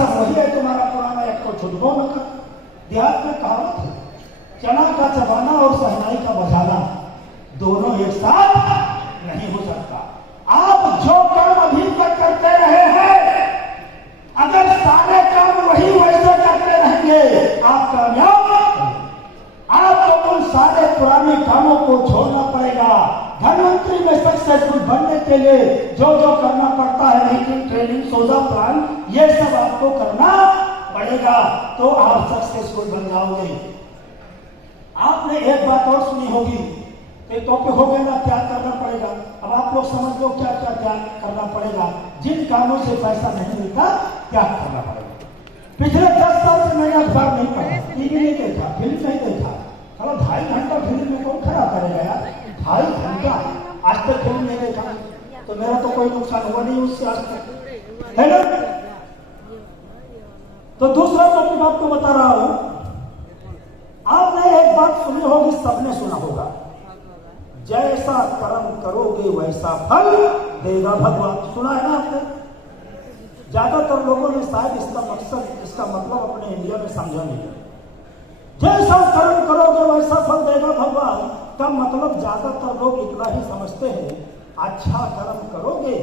सब वही है तुम्हारा पुराना, एक तो छुटबो न कर। देहात में कहावत है, चना का चबाना और सहनाई का बजाना दोनों एक साथ नहीं हो सकता। आप जो काम अभी तक करते रहे हैं, अगर सारे काम वही वैसे करते रहेंगे आप कामयाब। आपको उन सारे पुराने कामों को छोड़ना पड़ेगा। धनवंतरी में सक्सेसफुल बनने के लिए जो जो करना पड़ता है, मीटिंग, ट्रेनिंग, सौदा, प्लान, ये सब आपको करना पड़ेगा, तो आप सक्सेसफुल बन जाओगे। आपने एक बात और सुनी होगी कि तो हो गया ना, त्याग करना पड़ेगा। अब आप लोग समझ लो क्या क्या त्याग करना पड़ेगा। जिन कामों से पैसा नहीं मिलता, त्याग करना पड़ेगा। पिछले 10 साल से मैंने अखबार नहीं पढ़ा, टीवी नहीं देखा, फिल्म नहीं देखा। चलो 2.5 घंटा फिल्म में कौन खड़ा करेगा यार? 2.5 घंटा आज तक फिल्म नहीं देखा, तो मेरा तो कोई नुकसान हुआ नहीं उससे आज तक, है ना? तो दूसरा टॉपिक आपको बता रहा हूं। आपने एक बात सुनी होगी, सबने सुना होगा, जैसा कर्म करोगे वैसा फल देगा भगवान। सुना है ना आपने? ज्यादातर लोगों ने शायद इसका मकसद, इसका मतलब अपने इंडिया में समझा नहीं। जैसा कर्म करोगे वैसा फल देगा भगवान का मतलब ज्यादातर लोग इतना ही समझते हैं, अच्छा कर्म करोगे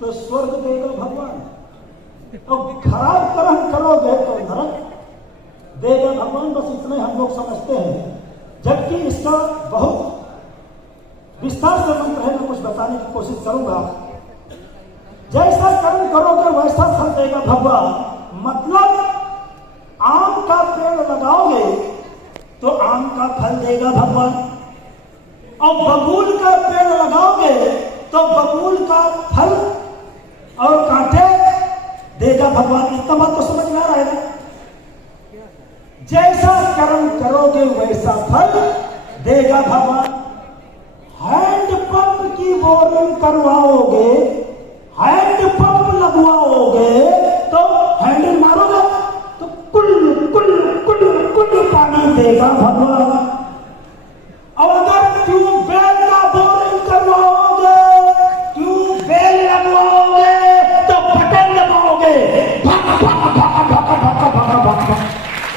तो स्वर्ग देगा भगवान, तो खराब कर्म करोगे तो नरक देगा भगवान। बस इतने हम लोग समझते हैं, जबकि इसका बहुत विस्तार से मंत्र है। मैं कुछ बताने की कोशिश करूंगा। जैसा कर्म करोगे वैसा फल देगा भगवान, मतलब आम का पेड़ लगाओगे तो आम का फल देगा भगवान, और बबूल का पेड़ लगाओगे तो बबूल का फल और कांटे देगा भगवान। इतना बात तो समझ में आ रहा है ना? जैसा कर्म करोगे वैसा फल देगा भगवान। हैंड पंप की बोरिंग करवाओगे, हैंड पंप लगवाओगे तो हैंडल मारोगे तो कुल कुल कुल कुल पानी देगा भगवान। और अगर ट्यूबवेल का बोरिंग करवाओगे, ट्यूबवेल लगवाओगे तो बटन दबाओगे, भक भक भक भक भक भक भक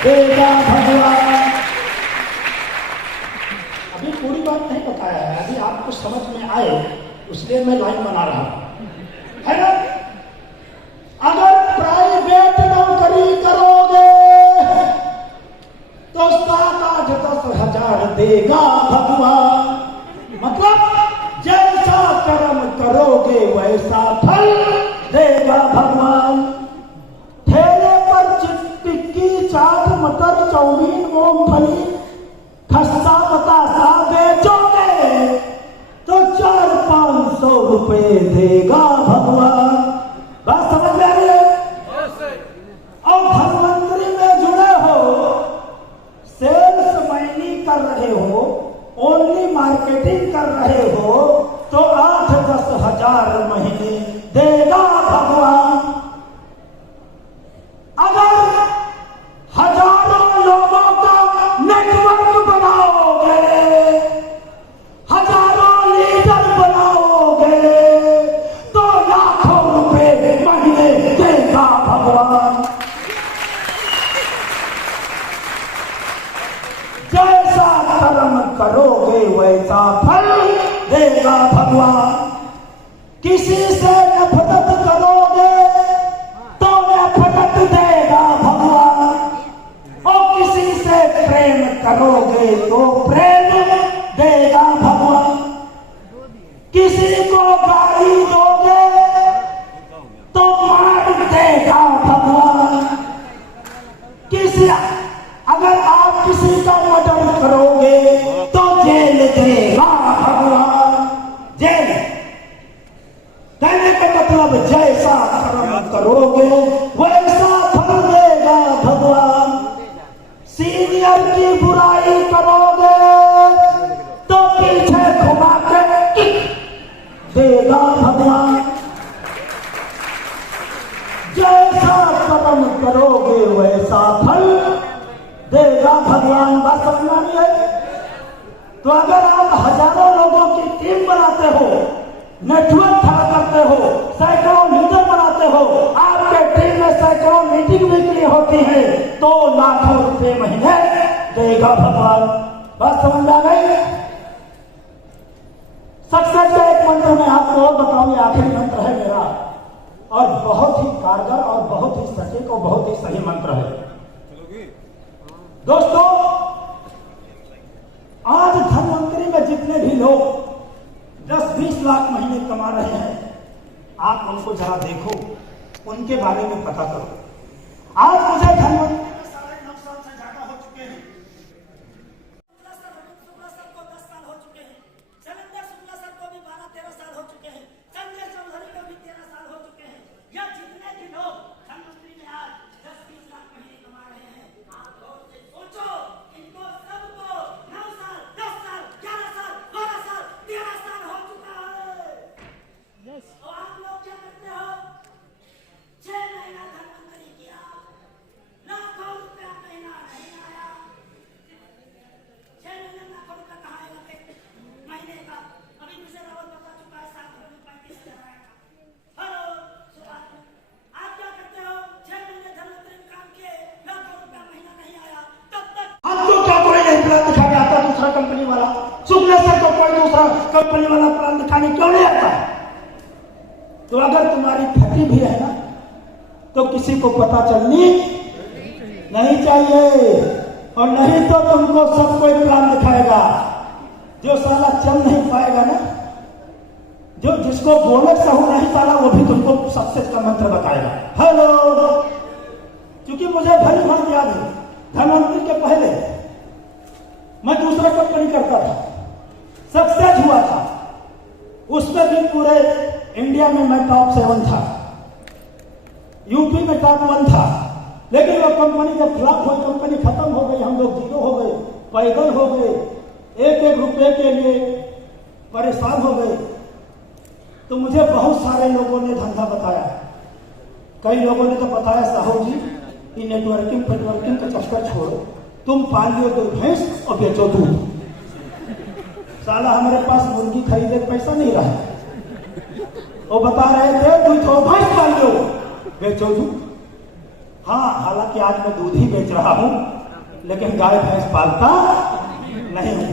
देगा भगवान। अभी पूरी बात नहीं बताया है, अभी आपको समझ में आए इसलिए मैं लाइन बना रहा हूं, है ना? अगर प्राइवेट नौकरी करोगे तो 7-8-10 हजार देगा भगवान, मतलब जैसा कर्म करोगे वैसा फल देगा भगवान। ठेले पर टिक्की, चाट, मटर, चाउमीन, मूंगफली, खस्ता, बतासा बेचोगे तो 400-500 रुपए देगा भगवान। बात समझ में आ रही है? और धनवंतरी में जुड़े हो, सेल्स मैनी कर रहे हो, ओनली मार्केटिंग कर रहे हो तो 8-10 हजार महीने देगा भगवान। अगर हजारों लोगों का नेटवर्क बनाओगे, हजारों लीडर बनाओगे तो लाखों रुपए महीने देगा भगवान। जैसा कर्म करोगे वैसा फल देगा भगवान। किसी से नफरत करोगे तो नफरत देगा भगवान, और किसी से प्रेम करोगे तो प्रेम देगा भगवान। किसी को गाली दोगे तो मार देगा भगवान। किसी अगर आप किसी का मर्डर करोगे तो जेल देगा भगवान। जेल कहने का मतलब जैसा कर्म करोगे वैसा फल देगा भगवान। सीनियर की बुराई करोगे तो पीछे घुमा के देगा भगवान। जैसा कर्म करोगे वैसा फल देगा भगवान। बात समझ में नहीं है? तो अगर आप हजारों लोगों की टीम बनाते हो, नेटवर्क खड़ा करते हो, सैकड़ों लीडर बनाते हो, आपके टीम में सैकड़ों नौकरी होती है तो लाखों रुपए महीने देगा भगवान। बात समझ आ गई? सक्सेस का एक मंत्र मैं आपको और बताऊं, ये आखिरी मंत्र है मेरा, और बहुत ही कारगर और बहुत ही सटीक और बहुत ही सही मंत्र है। दोस्तों, आज धनवंतरी में जितने भी लोग 10-20 लाख महीने कमा रहे हैं, आप उनको जरा देखो, उनके बारे में पता करो। आज मुझे धनवंतरी में 9.5 साल से ज्यादा हो चुके हैं। शुक्ला सर को 10 साल हो चुके हैं, शैलेंद्र शुक्ला सर को भी 12-13 साल हो चुके हैं, संजय चौधरी को भी 13 साल हो चुके हैं। या जितने भी लोग धनवंतरी में आज 10-20 लाख महीने कमा रहे हैं, आप गौर से सोचो, इनको सबको 9 साल, 10 साल, 11 साल, 12 साल, 13 साल हो चुका है। तो आप लोग क्या करते हो? 6 महीना धनवंतरी किया, लाखों रुपया महीना नहीं आया। 6 महीने में लाखों रुपया कहाँ आएगा? महीने का अभी मुझे रावत बता चुका है, 7 महीने 35,000 आएगा। हेलो सुभाष, आप क्या करते हो? 6 महीने धनवंतरी में काम किए, लाखों रुपया महीना नहीं आया, तब तक हमको क्या कोई नहीं प्लान दिखा के आता? दूसरा कंपनी वाला शुक्ला सर को कोई दूसरा कंपनी वाला प्लान दिखाने क्यों नहीं आता? तो अगर तुम्हारी फटी भी है ना, तो किसी को पता चलनी नहीं चाहिए, और नहीं तो तुमको सब कोई प्लान दिखाएगा। जो साला चल नहीं पाएगा ना, जो जिसको बोले सहू नहीं साला, वो भी तुमको सक्सेस का मंत्र बताएगा। हेलो, क्योंकि मुझे भली भांति याद है, धनवंतरी के पहले मैं दूसरा कंपनी करता था, सक्सेस हुआ था, उसमें भी पूरे इंडिया में मैं टॉप 7 था, यूपी में टॉप 1 था। लेकिन वो कंपनी जब फ्लॉप हुई, कंपनी खत्म हो गई, हम लोग जीरो हो गए, पैदल हो गए, 1-1 रुपए के लिए परेशान हो गए। तो मुझे बहुत सारे लोगों ने धंधा बताया। कई लोगों ने तो बताया, साहू जी कि नेटवर्किंग का चक्कर छोड़ो, तुम पाल लो 2 भैंस और बेचो दूध। साला हमारे पास मुर्गी खरीदे पैसा नहीं रहा, वो बता रहे थे तुम तो भैंस पाल लो बेचो दूध। हाँ, हालांकि आज मैं दूध ही बेच रहा हूं, लेकिन गाय भैंस पालता नहीं हूं।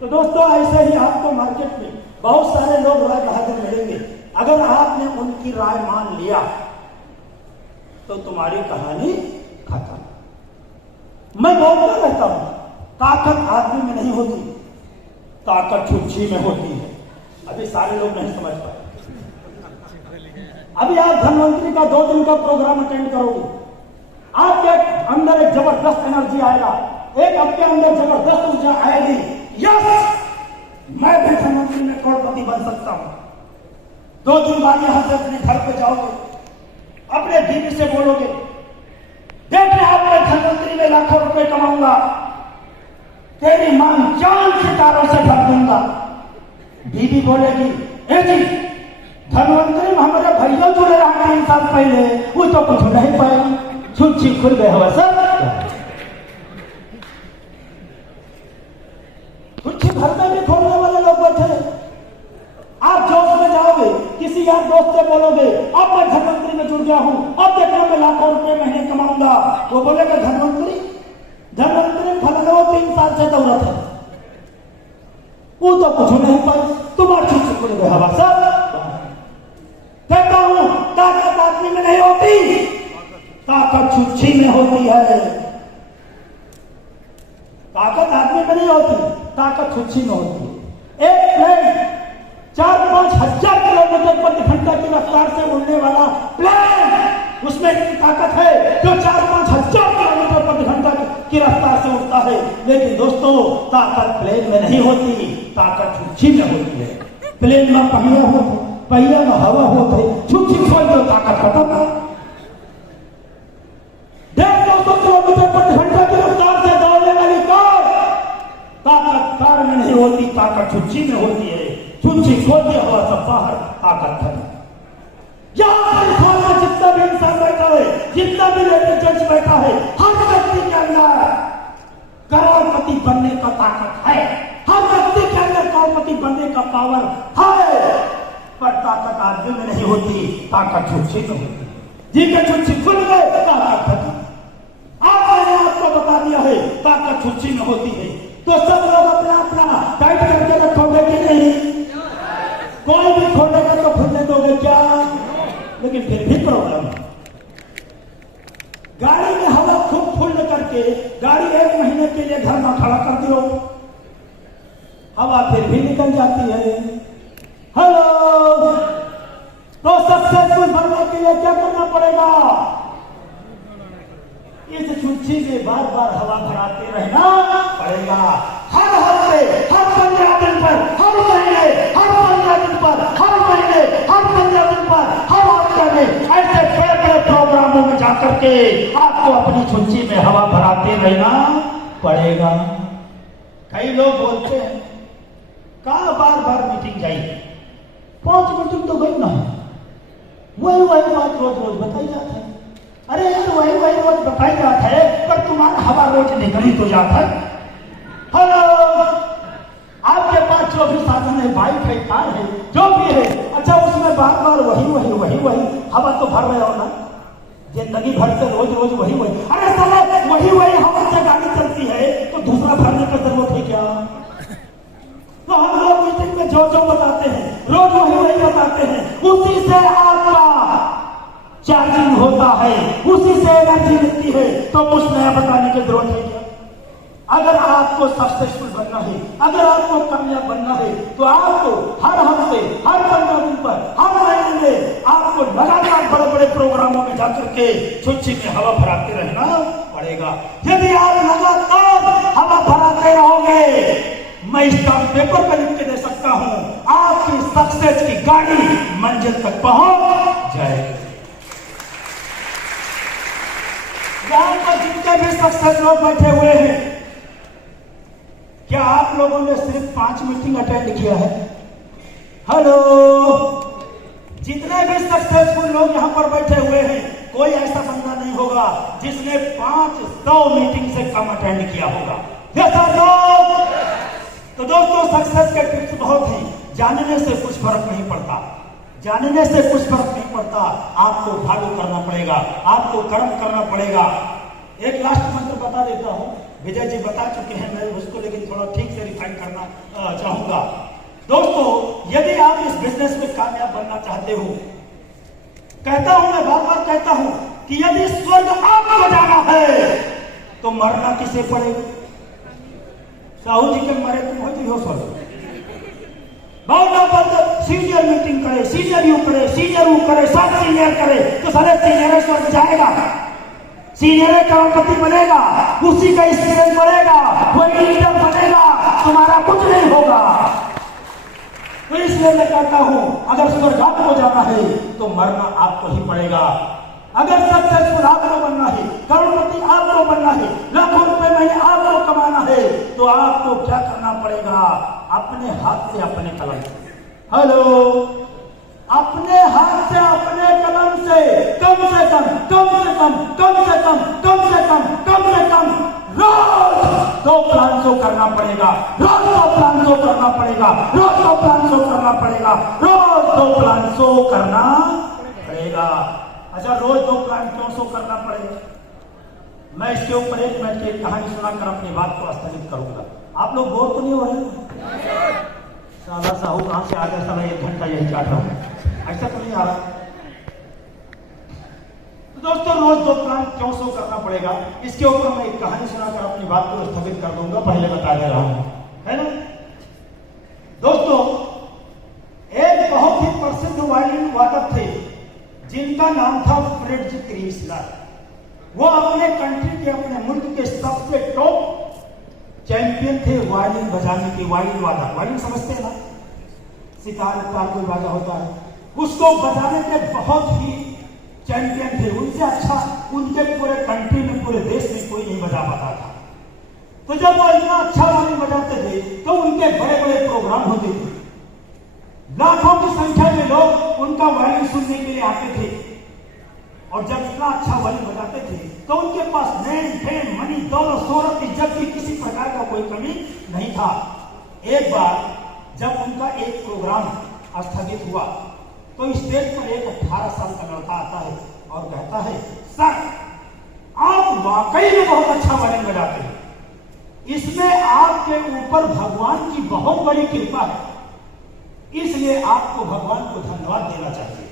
तो दोस्तों, ऐसे ही आपको मार्केट में बहुत सारे लोग राय बहादुर मिलेंगे। अगर आपने उनकी राय मान लिया तो तुम्हारी कहानी खत्म। मैं बोलता रहता हूं, ताकत आदमी में नहीं होती, ताकत छुच्छी में होती है। अभी सारे लोग नहीं समझ पाए। अभी आप धनवंतरी का 2 दिन का प्रोग्राम अटेंड करोगे, आपके अंदर एक जबरदस्त एनर्जी आएगा, एक आपके अंदर जबरदस्त ऊर्जा आएगी। यस, मैं भी धनवंतरी में करोड़पति बन सकता हूं। 2 दिन बाद यहां से अपने घर पे जाओगे, अपने बीवी से बोलोगे, देखने आप मैं धनवंतरी में लाखों रुपए कमाऊंगा, तेरी मां चांद सितारों से ढक दूंगा। बीवी बोलेगी, ए जी, धनवंतरी में हमारे भैया जुड़े रहा 3 साल पहले, वो तो कुछ नहीं पाएगी, छुच्छी खुल गए हो सर। छुच्छी घर में भी खोलने वाले लोग बैठे। आप जोश में जाओगे, किसी यार दोस्त से बोलोगे, अब मैं धनवंतरी में जुड़ गया हूं, अब देखना मैं लाखों रुपए महीने कमाऊंगा। वो बोलेगा, धनवंतरी फलनो 3 साल से दौड़त है, वो तो कुछ नहीं पाई, तुम्हारी छुच्छी खुल गए हवा सर। कहता हूं, ताकत आदमी में नहीं होती, ताकत छुच्छी में होती है। ताकत आदमी में नहीं होती, ताकत छुच्छी में होती है। एक प्लेन 4-5 हजार किलोमीटर प्रति घंटा की रफ्तार से उड़ने वाला प्लेन, उसमें इतनी ताकत है जो 4-5 हजार किलोमीटर प्रति घंटा की रफ्तार से उड़ता है। लेकिन दोस्तों, ताकत प्लेन में नहीं होती, ताकत छुच्छी में होती है। प्लेन में पहिया में हवा होते, छुच्छी खोल दो, ताकत खत्म। 150 किलोमीटर प्रति घंटा की रफ्तार से दौड़ने वाली कार, ताकत कार में नहीं होती, ताकत छुच्छी में होती है। छुच्छी खोलते हवा सब बाहर, ताकत खत्म। यहाँ पर जितना भी इंसान बैठा है, जितना भी जज बैठा है, हर व्यक्ति के अंदर करोड़पति बनने का ताकत है, हर व्यक्ति के अंदर करोड़पति बनने का पावर है। पर ताकत आदमी में नहीं होती, ताकत छुच्छी में होती है। जी के छुच्छी खुल गए, ताकत खत्म। गाड़ी में हवा खूब फुल करके गाड़ी 1 महीने के लिए घर में खड़ा कर दियो, हवा फिर भी निकल जाती है। हेलो, तो सक्सेसफुल बनने के लिए क्या करना पड़ेगा? इस छुच्छी में बार बार हवा भराते रहना पड़ेगा। हर हफ्ते, हर 15 दिन पर, हर महीने, हर 15 दिन पर, हर महीने, हर 15 दिन पर, हर हफ्ते में ऐसे बड़े बड़े प्रोग्रामों में जाकर के आपको अपनी छुच्छी में हवा भराते रहना पड़ेगा। कई लोग बोलते हैं कहा बार बार मीटिंग जाइए, 5 मीटिंग तो गई ना, वही बात रोज रोज बताई जाता है। अरे यार वही रोज बताई जाता है, पर तुम्हारा हवा रोज निकल ही तो जाता है। हेलो, आपके पास जो भी साधन है, बाइक है, कार है, जो भी है, अच्छा उसमें बार बार वही हवा तो भर रहे हो ना, जिंदगी भर से रोज रोज वही। अरे साला वही हवा से गाड़ी चलती है तो दूसरा भरने की जरूरत है क्या? तो हम लोग मीटिंग में जो बताते हैं, रोज वही बताते हैं, उसी से आपका चार्जिंग होता है, उसी से एनर्जी मिलती है, तो कुछ नया बताने की जरूरत है क्या? अगर आपको सक्सेसफुल बनना है, अगर आपको कामयाब बनना है, तो आपको हर हफ्ते, हर 15 दिन पर, हर महीने में आपको लगातार बड़े बड़े प्रोग्रामों में जाकर के छुच्छी में हवा भराते रहना पड़ेगा। यदि आप लगातार हवा भराते रहोगे, मैं स्टाम्प पेपर पर लिख के दे सकता हूं, आपकी सक्सेस की गाड़ी मंजिल तक पहुंच जाएगी। यहां पर जितने भी सक्सेस लोग बैठे हुए हैं, क्या आप लोगों ने सिर्फ 5 मीटिंग अटेंड किया है? हेलो, जितने भी सक्सेसफुल लोग यहां पर बैठे हुए हैं, कोई ऐसा बंदा नहीं होगा जिसने 500 मीटिंग से कम अटेंड किया होगा। तो दोस्तों, सक्सेस के टिप्स बहुत हैं, जानने से कुछ फर्क नहीं पड़ता, जानने से कुछ फर्क नहीं पड़ता, आपको फॉलो करना पड़ेगा, आपको कर्म करना पड़ेगा। एक लास्ट मंत्र बता देता हूं, विजय जी बता चुके हैं, मैं उसको लेकिन थोड़ा ठीक से रिफाइन करना चाहूंगा। दोस्तों, यदि आप इस बिजनेस में कामयाब बनना चाहते हो, कहता हूं, मैं बार बार कहता हूं कि यदि स्वर्ग आपको जाना है तो मरना किसे पड़ेगा? साहू जी के मरे तुम हो स्वर्ग। सीनियर मीटिंग करे, सीनियर यू करे, सीनियर वो करे, सब सीनियर करे, तो सारे सीनियर स्वर्ग जाएगा, सीनियर करोड़पति बनेगा, उसी का एक्सपीरियंस बढ़ेगा, वही लीडर बनेगा, तुम्हारा कुछ नहीं होगा। तो इसलिए मैं कहता हूं, अगर स्वर्ग आपको जाना है तो मरना आपको ही पड़ेगा। अगर सक्सेसफुल आपको बनना है, करोड़पति आपको बनना है, लाखों रुपए महीने आपको कमाना है, तो आपको क्या करना पड़ेगा? अपने हाथ से, अपने कलम से, हेलो, अपने हाथ से, अपने कलम से कम से कम रोज 2 प्लान शो करना पड़ेगा, रोज 2 प्लान शो करना पड़ेगा, रोज 2 प्लान शो करना पड़ेगा, रोज 2 प्लान शो करना पड़ेगा। अच्छा, रोज 2 प्लान क्यों शो करना पड़ेगा? मैं इसके ऊपर 1 मिनट की कहानी सुनाकर अपनी बात को स्थगित करूंगा। आप लोग बोर तो नहीं हो रहे? साला साहू कहां से आ गया, साला 1 घंटा यही काट रहा हूं, ऐसा तो नहीं आ रहा। तो दोस्तों, रोज 2 प्लान क्यों शो करना पड़ेगा, इसके ऊपर मैं एक कहानी सुनाकर अपनी बात को स्थगित कर दूंगा, पहले बता दे रहा हूं, है ना। दोस्तों, एक बहुत ही प्रसिद्ध वायलिन वादक थे जिनका नाम था फ्रिट्ज क्रीस्लर। वो अपने कंट्री के, अपने मुल्क के सबसे टॉप चैंपियन थे वायलिन बजाने के, वायलिन वादक। वायलिन समझते हैं ना, सितार कोई बाजा होता है, उसको बजाने के बहुत ही चैंपियन थे। उनसे अच्छा उनके पूरे कंट्री में, पूरे देश में कोई नहीं बजा पाता था। तो जब वो इतना अच्छा वायलिन बजाते थे तो उनके बड़े बड़े प्रोग्राम होते थे, लाखों की संख्या में लोग उनका वायलिन सुनने के लिए आते थे। और जब इतना अच्छा वायलिन बजाते थे तो उनके पास नैन, फेम, मनी, दौलत, शोहरत, इज्जत की किसी प्रकार का कोई कमी नहीं था। एक बार जब उनका एक प्रोग्राम स्थगित हुआ तो स्टेज पर एक 18 साल का लड़का आता है और कहता है, सर आप वाकई में बहुत अच्छा वायलिन बजाते हैं, इसमें आपके ऊपर भगवान की बहुत बड़ी कृपा है, इसलिए आपको भगवान को धन्यवाद देना चाहिए।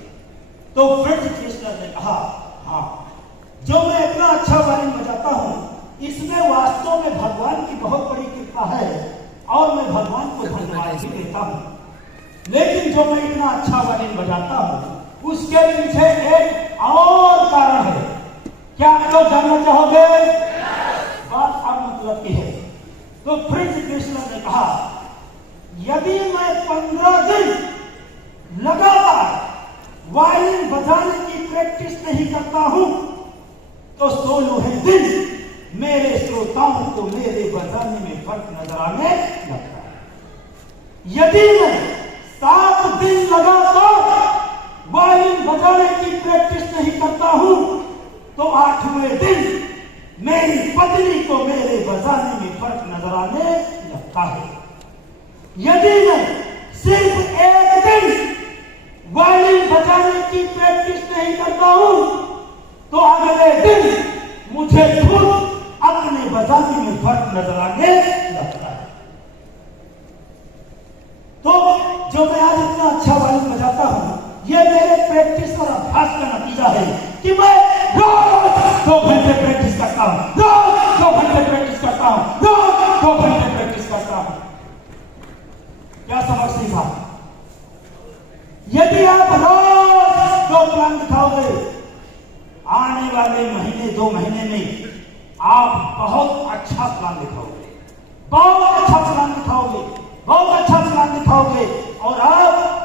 तो फ्रिट्ज क्रीस्लर ने कहा, हाँ, जो मैं इतना इसमें वास्तव में भगवान की बहुत बड़ी कृपा है और मैं भगवान को धन्यवाद भी देता हूं। लेकिन जो मैं इतना अच्छा वायलिन बजाता हूं उसके पीछे एक और कारण है। क्या आप लोग जानना चाहोगे? बात अब मतलब की है। तो फ्रिज क्रिस्लर ने कहा यदि मैं 15 दिन लगातार वायलिन बजाने की प्रैक्टिस नहीं करता हूं तो 16वें दिन मेरे श्रोताओं को मेरे बजाने में फर्क नजर आने लगता है। यदि मैं 7 दिन लगातार वायलिन बजाने की प्रैक्टिस नहीं करता हूं तो 8वें दिन मेरी पत्नी को मेरे बजाने में फर्क नजर आने लगता है। यदि मैं सिर्फ 1 दिन वायलिन बजाने की प्रैक्टिस नहीं करता हूं तो अगले दिन मुझे खुद अपने बजाने में फर्क नजर आने लगता है। तो जो मैं आज इतना अच्छा वायलिन बजाता हूं ये मेरे प्रैक्टिस और अभ्यास का नतीजा है कि मैं रोज 2 घंटे प्रैक्टिस करता हूं, रोज 2 घंटे प्रैक्टिस करता हूं, रोज 2 घंटे प्रैक्टिस करता हूं। क्या सबक सीखा? यदि आप रोज 2 प्लान दिखाओगे आने वाले महीने 2 महीने में आप बहुत अच्छा प्लान दिखाओगे, बहुत अच्छा प्लान दिखाओगे, बहुत अच्छा प्लान दिखाओगे और आप